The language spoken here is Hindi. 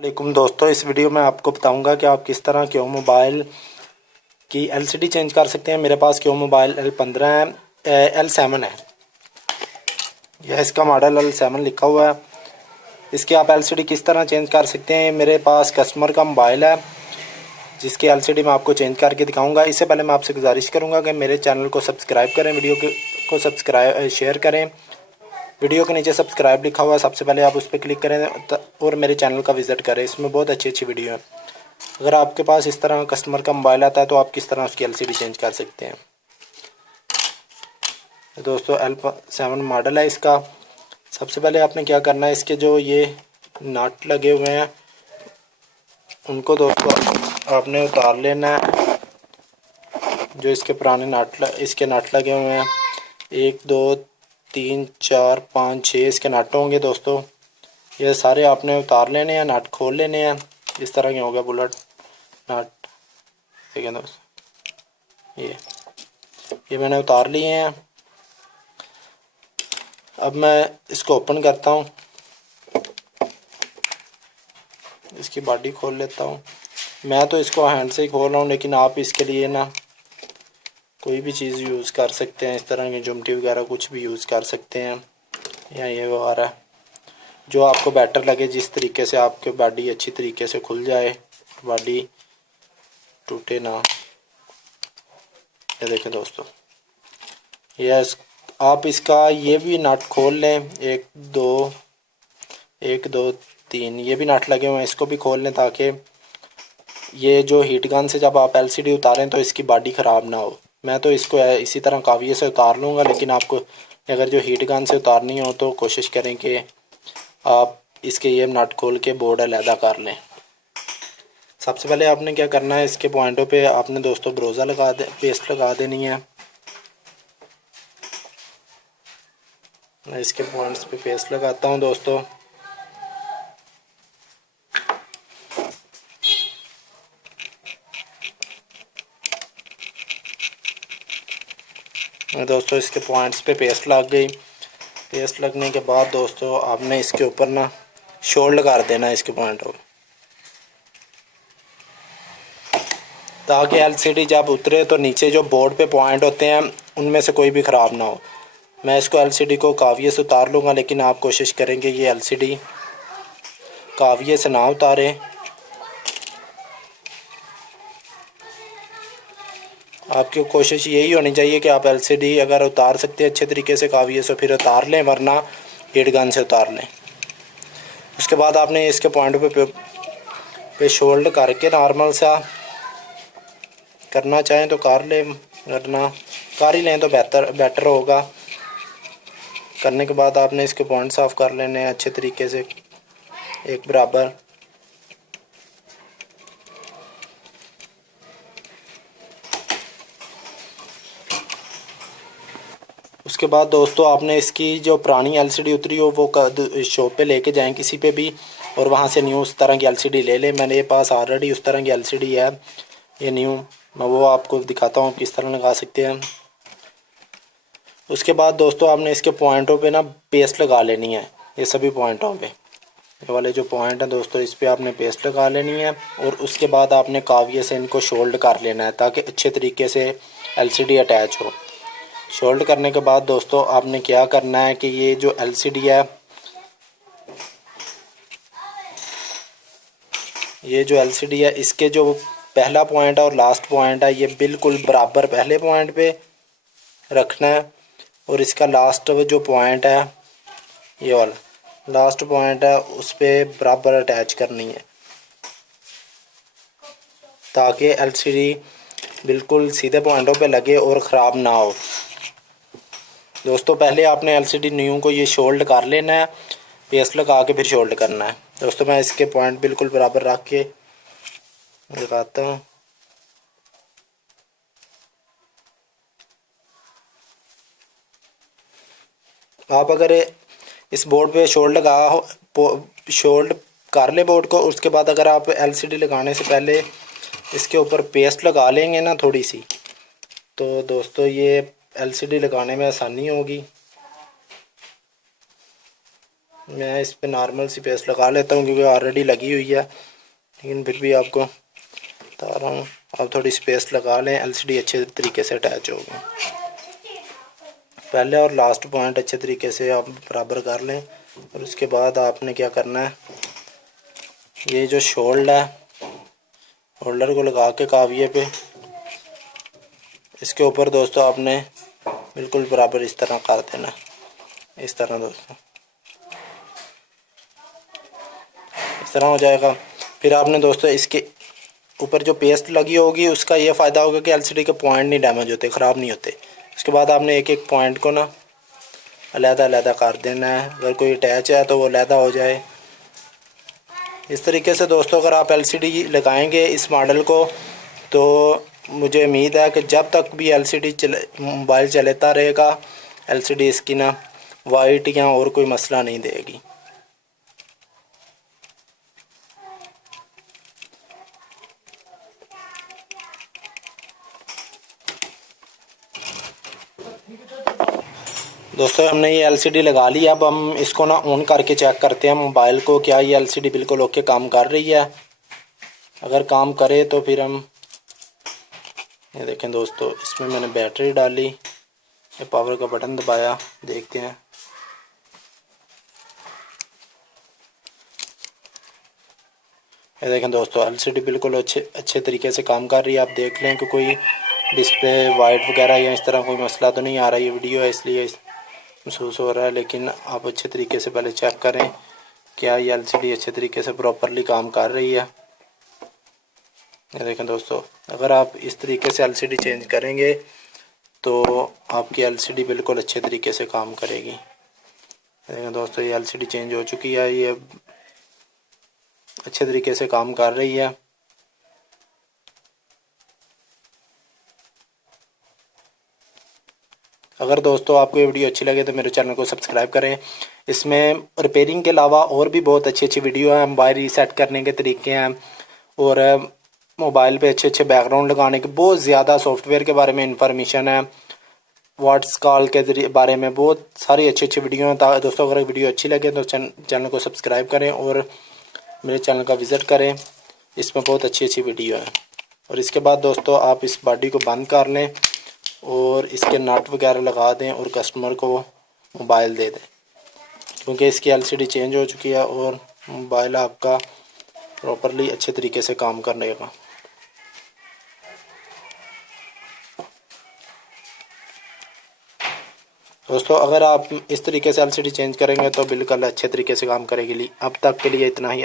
वालेकुम दोस्तों, इस वीडियो में आपको बताऊंगा कि आप किस तरह क्यों मोबाइल की एलसीडी चेंज कर सकते हैं। मेरे पास क्यों मोबाइल L15 है, L7 है। यह इसका मॉडल L7 लिखा हुआ है। इसकी आप एलसीडी किस तरह चेंज कर सकते हैं। मेरे पास कस्टमर का मोबाइल है जिसकी एलसीडी मैं आपको चेंज करके दिखाऊंगा। इससे पहले मैं आपसे गुजारिश करूंगा कि मेरे चैनल को सब्सक्राइब करें, वीडियो को सब्सक्राइब शेयर करें। वीडियो के नीचे सब्सक्राइब लिखा हुआ है, सबसे पहले आप उस पर क्लिक करें और मेरे चैनल का विज़िट करें। इसमें बहुत अच्छी अच्छी वीडियो है। अगर आपके पास इस तरह कस्टमर का मोबाइल आता है तो आप किस तरह उसकी एलसीडी चेंज कर सकते हैं। दोस्तों L7 मॉडल है इसका। सबसे पहले आपने क्या करना है, इसके जो ये नट लगे हुए हैं उनको दोस्तों आपने उतार लेना है। जो इसके पुराने इसके नट लगे हुए हैं 1 2 3 4 5 6 इसके नट होंगे दोस्तों। ये सारे आपने उतार लेने हैं, नट खोल लेने हैं। इस तरह के होगा बुलेट नट, ठीक है दोस्तों। ये मैंने उतार लिए हैं। अब मैं इसको ओपन करता हूँ, इसकी बॉडी खोल लेता हूँ। मैं तो इसको हैंड से ही खोल रहा हूँ, लेकिन आप इसके लिए ना कोई भी चीज़ यूज़ कर सकते हैं। इस तरह की जुमटी वगैरह कुछ भी यूज़ कर सकते हैं, या ये वगैरह जो आपको बेटर लगे, जिस तरीके से आपके बॉडी अच्छी तरीके से खुल जाए, बॉडी टूटे ना। ये देखें दोस्तों, ये आप इसका ये भी नट खोल लें। 1 2 3 ये भी नट लगे हुए हैं, इसको भी खोल लें ताकि ये जो हीट गन से जब आप एलसीडी उतारें तो इसकी बॉडी ख़राब ना हो। मैं तो इसको इसी तरह काविये से उतार लूँगा, लेकिन आपको अगर जो हीट गन से उतारनी हो तो कोशिश करें कि आप इसके ये नट खोल के बोर्ड अलहदा कर लें। सबसे पहले आपने क्या करना है, इसके पॉइंटों पे आपने दोस्तों ब्रोज़ा पेस्ट लगा देनी है। मैं इसके पॉइंट्स पे पेस्ट लगाता हूँ दोस्तों। दोस्तों इसके पॉइंट्स पे पेस्ट लग गई। पेस्ट लगने के बाद दोस्तों आपने इसके ऊपर ना शोल्ड कर देना है इसके पॉइंटों, ताकि एलसीडी जब उतरे तो नीचे जो बोर्ड पे पॉइंट होते हैं उनमें से कोई भी ख़राब ना हो। मैं इसको एलसीडी को काविये से उतार लूँगा, लेकिन आप कोशिश करेंगे ये एलसीडी काविये से ना उतारें। आपकी कोशिश यही होनी चाहिए कि आप एलसीडी अगर उतार सकते हैं अच्छे तरीके से काविये से फिर उतार लें, वरना हीट गन से उतार लें। उसके बाद आपने इसके पॉइंट पे शोल्ड करके नॉर्मल सा करना चाहें तो कर लें, वरना कर ही लें तो बेटर होगा। करने के बाद आपने इसके पॉइंट साफ़ कर लेने हैं अच्छे तरीके से एक बराबर। उसके बाद दोस्तों आपने इसकी जो पुरानी एलसीडी उतरी हो वो शॉप पे लेके जाएं किसी पे भी, और वहाँ से न्यू उस तरह की एलसीडी ले लें। मेरे पास ऑलरेडी उस तरह की एलसीडी है, ये न्यू। मैं वो आपको दिखाता हूँ किस तरह लगा सकते हैं। उसके बाद दोस्तों आपने इसके पॉइंटों पे ना पेस्ट लगा लेनी है। ये सभी पॉइंटों पे, ये वाले जो पॉइंट हैं दोस्तों, इस पर आपने पेस्ट लगा लेनी है। और उसके बाद आपने काविये से इनको शोल्ड कर लेना है ताकि अच्छे तरीके से एलसीडी अटैच हो। शोल्ड करने के बाद दोस्तों आपने क्या करना है कि ये जो एलसीडी है, ये जो एलसीडी है इसके जो पहला पॉइंट है और लास्ट पॉइंट है ये बिल्कुल बराबर पहले पॉइंट पे रखना है, और इसका लास्ट जो पॉइंट है ये वाला लास्ट पॉइंट है उस पर बराबर अटैच करनी है, ताकि एलसीडी बिल्कुल सीधे पॉइंटों पे लगे और ख़राब ना हो। दोस्तों पहले आपने एलसीडी न्यू को ये शोल्ड कर लेना है, पेस्ट लगा के फिर शोल्ड करना है। दोस्तों मैं इसके पॉइंट बिल्कुल बराबर रख के लगाता हूँ। आप अगर इस बोर्ड पे शोल्ड कर ले बोर्ड को, उसके बाद अगर आप एलसीडी लगाने से पहले इसके ऊपर पेस्ट लगा लेंगे ना थोड़ी सी, तो दोस्तों ये एलसीडी लगाने में आसानी होगी। मैं इस पे नॉर्मल सी पेस्ट लगा लेता हूँ क्योंकि ऑलरेडी लगी हुई है, लेकिन फिर भी आपको बता रहा हूँ आप थोड़ी सी पेस्ट लगा लें, एलसीडी अच्छे तरीके से अटैच होगी। पहले और लास्ट पॉइंट अच्छे तरीके से आप बराबर कर लें और उसके बाद आपने क्या करना है, ये जो शोल्डर है, होल्डर को लगा के काविये पे इसके ऊपर दोस्तों आपने बिल्कुल बराबर इस तरह कर देना, इस तरह दोस्तों, इस तरह हो जाएगा। फिर आपने दोस्तों इसके ऊपर जो पेस्ट लगी होगी उसका ये फ़ायदा होगा कि एलसीडी के पॉइंट नहीं डैमेज होते, ख़राब नहीं होते। उसके बाद आपने एक एक पॉइंट को ना अलग-अलग कर देना है, अगर कोई अटैच है तो वो अलग हो जाए। इस तरीके से दोस्तों अगर आप एलसीडी लगाएंगे इस मॉडल को तो मुझे उम्मीद है कि जब तक भी एलसीडी मोबाइल चलता रहेगा, एलसीडी इसकी ना वाइट या और कोई मसला नहीं देगी। दोस्तों हमने ये एलसीडी लगा ली, अब हम इसको ना ऑन करके चेक करते हैं मोबाइल को, क्या ये एलसीडी बिल्कुल ओके काम कर रही है। अगर काम करे तो फिर हम ये देखें दोस्तों, इसमें मैंने बैटरी डाली, ये पावर का बटन दबाया, देखते हैं। ये देखें दोस्तों एलसीडी बिल्कुल अच्छे तरीके से काम कर रही है। आप देख लें कि कोई डिस्प्ले वाइट वगैरह या इस तरह कोई मसला तो नहीं आ रहा। ये वीडियो है इसलिए महसूस हो रहा है, लेकिन आप अच्छे तरीके से पहले चेक करें क्या ये एलसीडी अच्छे तरीके से प्रॉपरली काम कर रही है। ये देखें दोस्तों, अगर आप इस तरीके से एलसीडी चेंज करेंगे तो आपकी एलसीडी बिल्कुल अच्छे तरीके से काम करेगी। देखें दोस्तों ये एलसीडी चेंज हो चुकी है, ये अच्छे तरीके से काम कर रही है। अगर दोस्तों आपको ये वीडियो अच्छी लगे तो मेरे चैनल को सब्सक्राइब करें। इसमें रिपेयरिंग के अलावा और भी बहुत अच्छी अच्छी वीडियो हैं, मोबाइल रीसेट करने के तरीके हैं और मोबाइल पे अच्छे अच्छे बैकग्राउंड लगाने के बहुत ज़्यादा सॉफ्टवेयर के बारे में इंफॉर्मेशन है, व्हाट्स कॉल के बारे में बहुत सारी अच्छी अच्छी वीडियो हैं। दोस्तों अगर वीडियो अच्छी लगे तो चैनल को सब्सक्राइब करें और मेरे चैनल का विज़िट करें, इसमें बहुत अच्छी अच्छी वीडियो है। और इसके बाद दोस्तों आप इस बॉडी को बंद कर लें और इसके नट वगैरह लगा दें और कस्टमर को मोबाइल दे दें, क्योंकि इसकी एलसीडी चेंज हो चुकी है और मोबाइल आपका प्रॉपरली अच्छे तरीके से काम करने का। दोस्तों अगर आप इस तरीके से एलसीडी चेंज करेंगे तो बिल्कुल अच्छे तरीके से काम करेगी। अब तक के लिए इतना ही।